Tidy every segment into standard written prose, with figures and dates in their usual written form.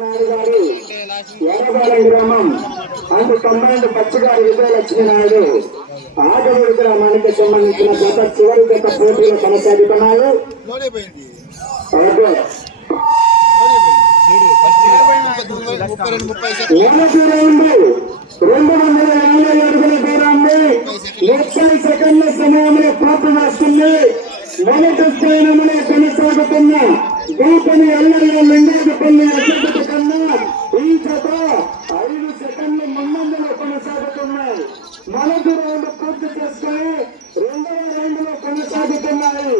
నాయుడు గారు ఎర్రబాలెం గ్రామం అందు కమాండ్ పచ్చిగారి విజయలక్ష్మి నాయుడు ఆటవూరు గ్రామానికి సంబంధించిన గత చివరి గత పోటీలు కొనసాగుతున్నాయి. మొదటి రౌండ్ 280 అడుగుల దూరాన్ని 30 సెకండ్ల సమయంలో పూర్తి చేస్తుంది. మొదటి స్థానంలో కొనసాగుతున్న దూపని ఎల్లయ్య లింగాజపల్లి అత్యంత కన్నా ఈ జత 5 సెకండ్ల ముందంజలో కొనసాగుతున్నాయి. మొదటి రౌండ్ పూర్తి చేసుకుని రెండవ రౌండ్ లో కొనసాగుతున్నాయి.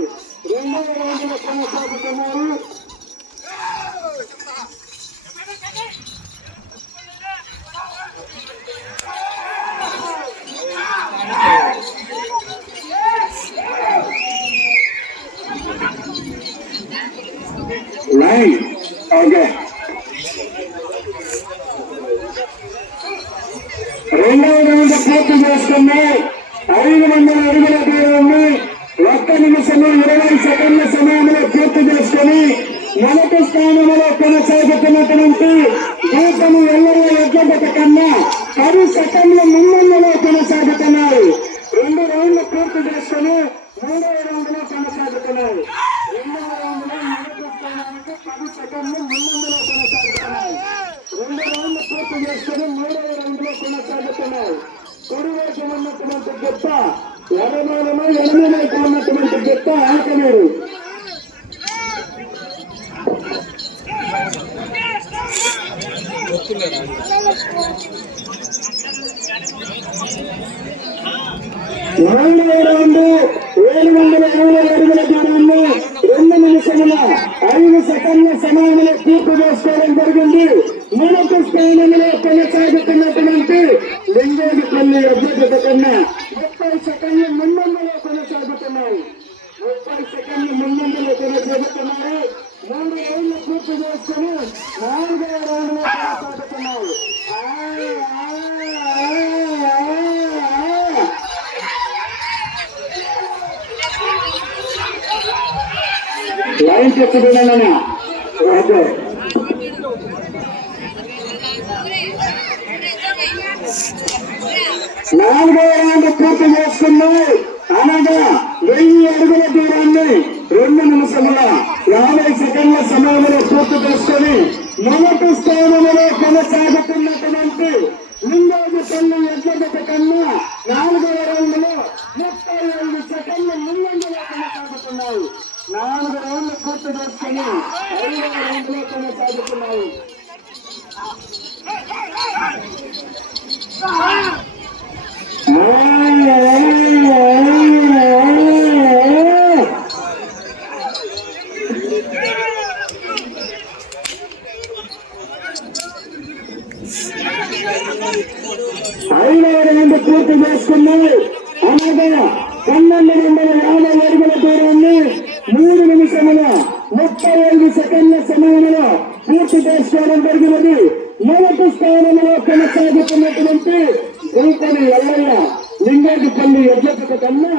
Line okay. రెండవ రౌండ్ పూర్తి చేసుకున్నాయి. 500 అడుగుల దూరాన్ని 1 నిమిషంలో 20 సెకండ్ల సమయంలో పూర్తి చేసుకుని మొదటి స్థానంలో కొనసాగుతున్నటువంటి దూపము ఎల్లయ్య ఎడ్ల కన్నా 10 సెకండ్ల ముందంజలో కొనసాగుతున్నాయి. 2 రౌండ్లు పూర్తి చేసుకుని 3వ రౌండ్ లో కొనసాగుతున్నాయి. 2వ రౌండ్ లో మొదటి స్థానానికి 10 సెకండ్లు ముందంజలో కొనసాగుతున్నాయి. 2 రౌండ్లు పూర్తి చేసుకుని 3వ రౌండ్ లో కొనసాగుతున్నాయి. కుడివైపు ఉన్నటువంటి గొప్ప ఎర్రమాలము, ఎడమవైపు ఉన్నటువంటి గొప్ప ఆకనేడు. మూడవ రౌండ్ 720 అడుగుల దూరాన్ని 2 నిమిషముల 5 సెకండ్ల సమయంలో పూర్తి చేసుకోవడం జరిగింది. మొదటి స్థానంలో కొనసాగుతున్నటువంటి లింగేజపల్లి అభ్యర్థత కన్నా 30 సెకండ్ల ముందంజలో కొనసాగుతున్నాయి. 30 సెకండ్ల ముందంజలో కొనసాగుతున్నాయి. 3 రౌండ్లు పూర్తి చేసుకుని 4వ రౌండ్ లో కొనసాగుతున్నాయి. లైన్ తెచ్చుకున్నాను. ఓకే. 4వ రౌండ్ పూర్తి చేసుకున్నాయి. అనగా 1000 అడుగుల దూరాన్ని 2 నిమిషముల 50 సెకండ్ల సమయంలో పూర్తి చేసుకుని మొదటి స్థానంలో కొనసాగుతున్నటువంటి లింగాజపల్లి ఎడ్ల కన్నా 4వ రౌండ్ లో 35 సెకండ్ల ముందంజలో కొనసాగుతున్నాయి. 4 రౌండ్లు పూర్తి చేసుకుని 5వ రౌండ్ లో కొనసాగుతున్నాయి. పూర్తి చేసుకున్నాయి. అనగా 1250 అడుగుల దూరాన్ని 3 నిమిషముల 35 సెకండ్ల సమయంలో పూర్తి చేసుకోవడం జరిగినది. మొదటి స్థానంలో కొనసాగుతున్నటువంటి దూపని ఎల్లయ్య లింగేజపల్లి ఎడ్ల కన్నా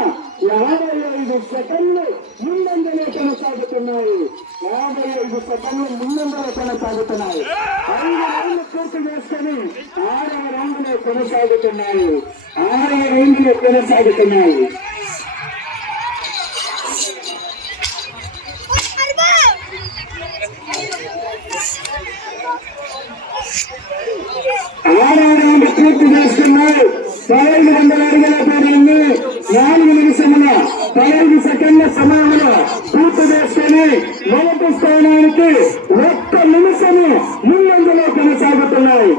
55 సెకండ్లు ముందంజలో కొనసాగుతున్నాయి. 55 సెకండ్లు ముందంజలో కొనసాగుతున్నాయి. 5 రౌండ్లు పూర్తి చేసుకుని 6వ రౌండ్ లో కొనసాగుతున్నాయి. 6వ రౌండ్ లో కొనసాగుతున్నాయి. పూర్తి చేసుకున్నాయి. 1500 అడుగుల దూరాన్ని 4 నిమిషముల 15 సెకండ్ల సమయంలో పూర్తి చేసుకుని మొదటి స్థానానికి 1 నిమిషము ముందంజలో కొనసాగుతున్నాయి.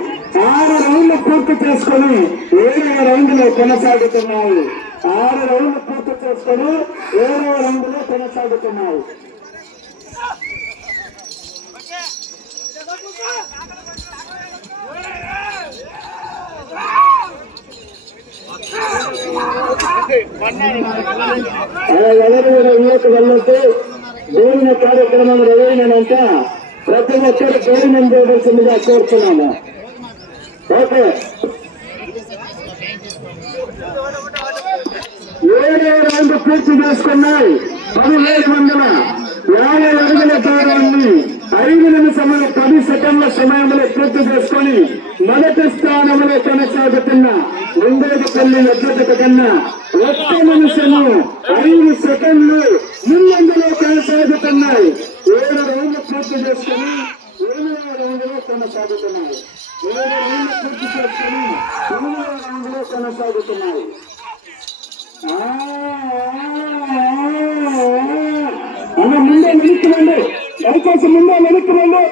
6 రౌండ్లు పూర్తి చేసుకుని 7వ రౌండ్ లో కొనసాగుతున్నాయి. 6 రౌండ్లు పూర్తి చేసుకుని 7వ రౌండ్ లో కొనసాగుతున్నాయి. ఎవరు కూడా ఊరికి వెళ్ళొద్దు. భోజన కార్యక్రమం రెడైనంత ప్రతి ఒక్కరు భోజనం చేయవలసిందిగా కోరుతున్నాము. ఓకే, 7వ రౌండ్ పూర్తి చేసుకున్నాయి. 1750 అడుగుల దూరాన్ని 5 నిమిషముల 10 సెకండ్ల సమయంలో పూర్తి చేసుకుని మొదటి స్థానంలో కొనసాగుతున్న రెండోపల్లి అభ్యర్థత కన్నా 1 నిమిషము 5 సెకండ్లు ముందంజలో కొనసాగుతున్నాయి. 7 రౌండ్లు పూర్తి చేసుకుని 8వ రౌండ్లో కొనసాగుతున్నాయి. 7 రౌండ్లు పూర్తి చేసుకుని 8వ రౌండ్లో కొనసాగుతున్నాయి. అన్న ముందే వెనక్కి రండి, దయచేసి ముందే వెనక్కి రండి.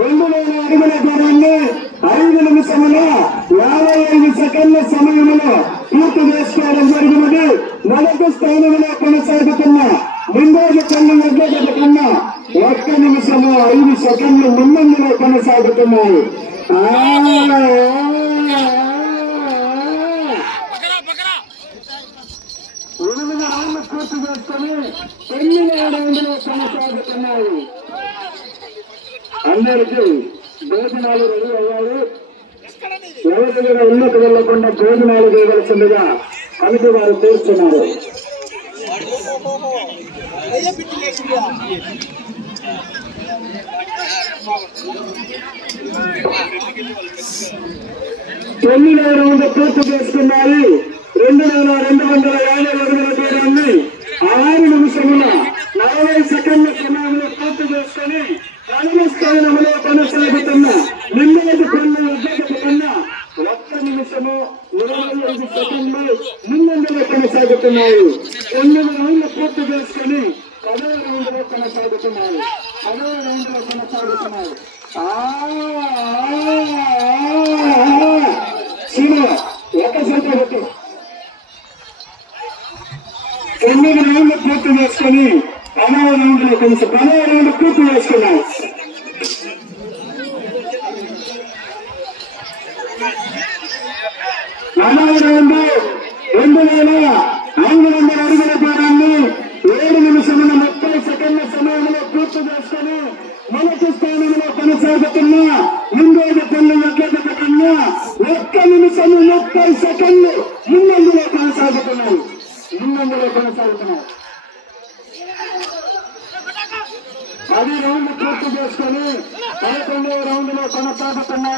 రెండు వేల అడుగుల దూరాన్ని 5 నిమిషముల 55 సెకండ్ల సమయంలో పూర్తి చేసుకోవడం జరిగినది. మొదటి స్థానంలో కొనసాగుతున్న ముందోజు కళ్ళు ఎడ్ల కన్నా 1 నిమిషము 5 సెకండ్లు ముందంజలో కొనసాగుతున్నాయి. 8 రౌండ్లు పూర్తి చేసుకుని 9వ రౌండ్లో కొనసాగుతున్నాయి. అందరికీ భోజనాలు రెడీ అయ్యారు. ఎవరి దగ్గర ఇళ్లకు వెళ్లకుండా భోజనాలు చేయవలసిందిగా కమిటీ వారు కోరుతున్నారు. తొమ్మిదవ రౌండ్ పూర్తి చేసుకున్నారు. 2250 అడుగుల దూరాన్ని 6 నిమిషముల 40 సెకండ్ల సమయంలో పూర్తి చేసుకుని 4వ స్థానంలో కొనసాగుతున్న నిన్నటి పన్ను అభ్యర్థత కన్నా 1 నిమిషము 25 సెకండ్లు ముందంజలో కొనసాగుతున్నాయి. 9 రౌండ్లు పూర్తి చేసుకుని 10వ రౌండ్లో కొనసాగుతున్నాయి. 10వ రౌండ్లో కొనసాగుతున్నాయి. ఒక సంఖ్య పెట్టు. 9 రౌండ్లు పూర్తి చేసుకుని 10వ రౌండ్లో 10వ రౌండ్ పూర్తి చేసుకున్నాయి. 10వ రౌండ్ 2500 అడుగుల దూరాన్ని 7 నిమిషముల 30 సెకండ్ల సమయంలో పూర్తి చేసుకుని మొదటి స్థానంలో కొనసాగుతున్న ముందోజపల్లి అభ్యర్థత కన్నా 1 నిమిషము 30 సెకండ్లు ముందంజలో కొనసాగుతున్నాయి. 10 రౌండ్లు పూర్తి చేసుకుని 11వ రౌండ్లో కొనసాగుతున్నాయి.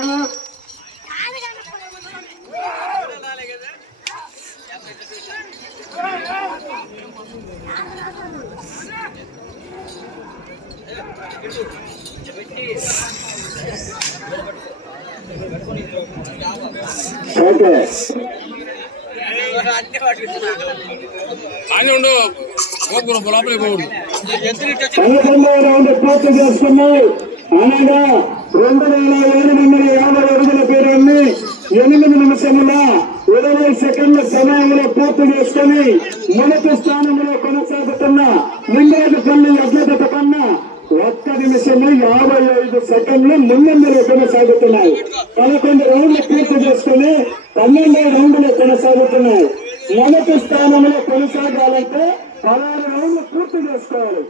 ఓకే, 11వ రౌండ్ పూర్తి చేసుకున్నాయి. అనగా 2750 అడుగుల దూరాన్ని 8 నిమిషముల 20 సెకండ్ల సమయంలో పూర్తి చేసుకుని మొదటి స్థానంలో కొనసాగుతున్న ముందోజపల్లి అభ్యర్థత కన్నా 1 నిమిషము 55 సెకండ్లు ముందంజలో కొనసాగుతున్నాయి. 11 రౌండ్లు పూర్తి చేసుకుని 12వ రౌండ్లో కొనసాగుతున్నాయి. మొదటి స్థానంలో కొనసాగాలంటే 16 రౌండ్లు పూర్తి చేసుకోవాలి.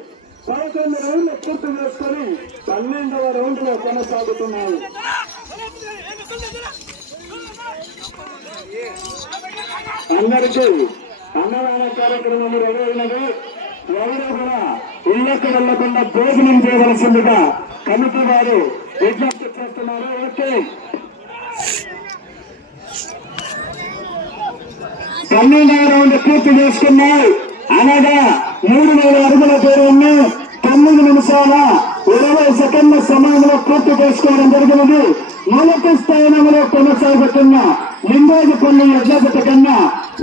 11 రౌండ్లు పూర్తి చేసుకుని 12వ రౌండ్లో కొనసాగుతున్నాయి. అందరికీ అన్నదాన కార్యక్రమం రెడీ అయినది. ఎవరు కూడా ఇళ్లకు వెళ్లకుండా భోజనం చేయవలసిందిగా కమిటీ వారు విజ్ఞప్తి చేస్తున్నారు. ఓకే, 12వ రౌండ్ పూర్తి చేసుకున్నాయి. అనగా 3000 అడుగుల దూరాన్ని 9 నిమిషాల 20 సెకండ్ల సమయంలో పూర్తి చేసుకోవడం జరిగినది. మొదటి స్థానంలో కొనసాగుతున్న ముందోజపల్లి అభ్యర్థత కన్నా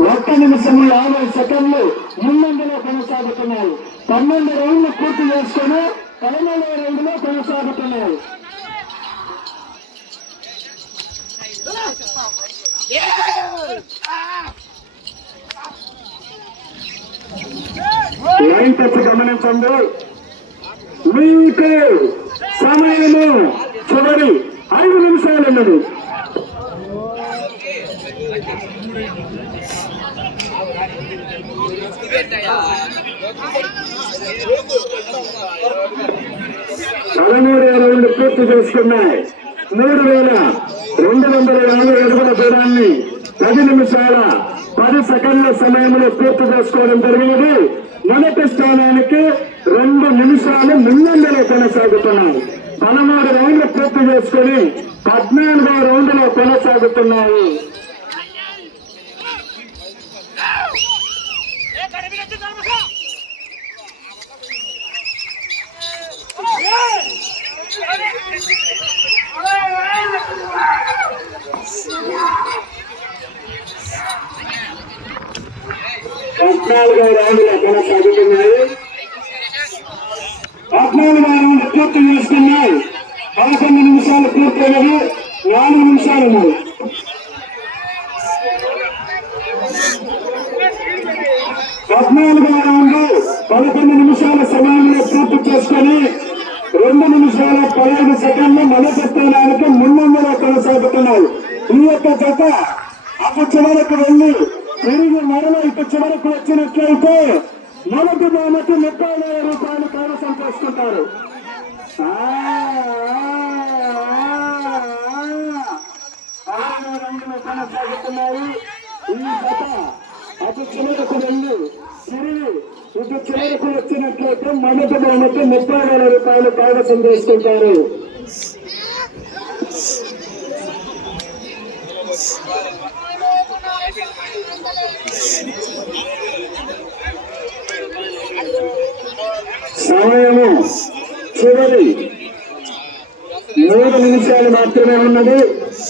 1 నిమిషము 50 సెకండ్లు ముందంజలో కొనసాగుతున్నాయి. 12 రౌండ్లు పూర్తి చేసుకుని 13వ రౌండ్లో కొనసాగుతున్నాయి. లైన్ తెచ్చి గమనించండి. మీకు సమయము చివరి 5 నిమిషాలు ఉన్నది. పదమూడు రౌండ్లు పూర్తి చేసుకున్నాయి. 3250 అడుగుల దూరాన్ని 10 నిమిషాల 10 సెకండ్ల సమయంలో పూర్తి చేసుకోవడం జరిగినది. మొదటి స్థానానికి 2 నిమిషాలు ముందంజలో కొనసాగుతున్నాయి. 13 రౌండ్లు పూర్తి చేసుకుని 14వ రౌండ్లో కొనసాగుతున్నాయి. పూర్తి చేసుకున్నాయి. 11 నిమిషాలు పూర్తయినది. 4 నిమిషాలు ఉన్నాయి. 14వ రౌండ్ 11 నిమిషాల సమయంలో పూర్తి చేసుకుని 2 నిమిషాల 15 సెకండ్లు మొదటి స్థానానికి ముందంజలో కొనసాగుతున్నాయి. ఈ యొక్క జత అటు చివరకు వెళ్లి తిరిగి మరలా ఇటు చివరకు వచ్చినట్లయితే మొదటి బహుమతి 30,000 రూపాయలు కైవసం చేసుకుంటారు. కొనసాగుతున్నాయి. ఈ జత అటు చివరకు వెళ్లి తిరిగి ఇటు చివరకు వచ్చినట్లయితే మొదటి బహుమతి 30,000 రూపాయలు కైవసం చేసుకుంటారు. సమయము చివరి 3 నిమిషాలు మాత్రమే ఉన్నది.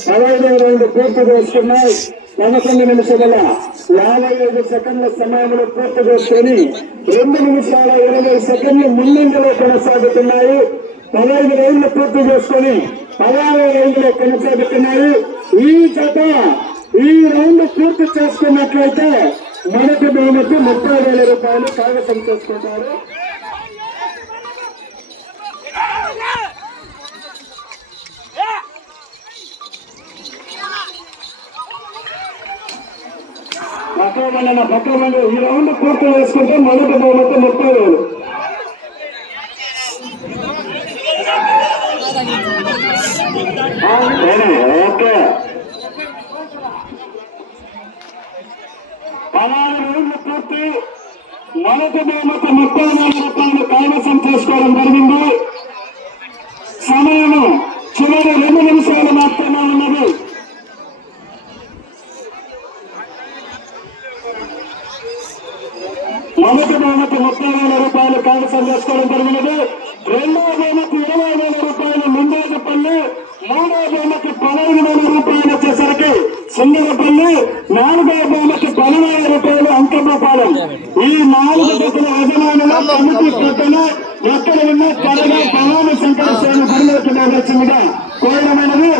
15వ రౌండ్ పూర్తి చేసుకున్నాయి. 11 నిమిషాల 55 సెకండ్ల సమయంలో పూర్తి చేసుకుని 2 నిమిషాల 20 సెకండ్లు ముందంజలో కొనసాగుతున్నాయి. 15 రౌండ్లు పూర్తి చేసుకుని 16వ రౌండ్లో కొనసాగుతున్నాయి. ఈ జత ఈ రౌండ్ పూర్తి చేసుకున్నట్లయితే మొదటి బహుమతి 30,000 రూపాయలు కైవసం చేసుకుంటారు. పక్కన ఈ రౌండ్ పూర్తి చేసుకుంటే మొదటి బహుమతి 30,000. ఓకే, 16 రౌండ్లు పూర్తి. మొదటి బహుమతి 30,000 రూపాయలు కైవసం చేసుకోవడం జరిగింది. సమయము చివరి 2 నిమిషాలు మాత్రమే ఉన్నది. మొదటి బహుమతి 30,000 రూపాయలు కైవసం చేసుకోవడం జరిగినది. రెండవ బహుమతి 20,000 రూపాయలు ముందేజపల్లి. మూడవ బహుమతి 15,000 రూపాయలు వచ్చేసరికి సుందరపల్లి. 4వ బహుమతి 10,000 రూపాయలు అంకమ్మపాలెం. ఈ 4 జతల యజమానులు కమిటీ ప్రకటన ఎక్కడ ఉన్నా త్వరగా పలానా శంకర సేన పరిలోకి వచ్చిందిగా కోరమైనది.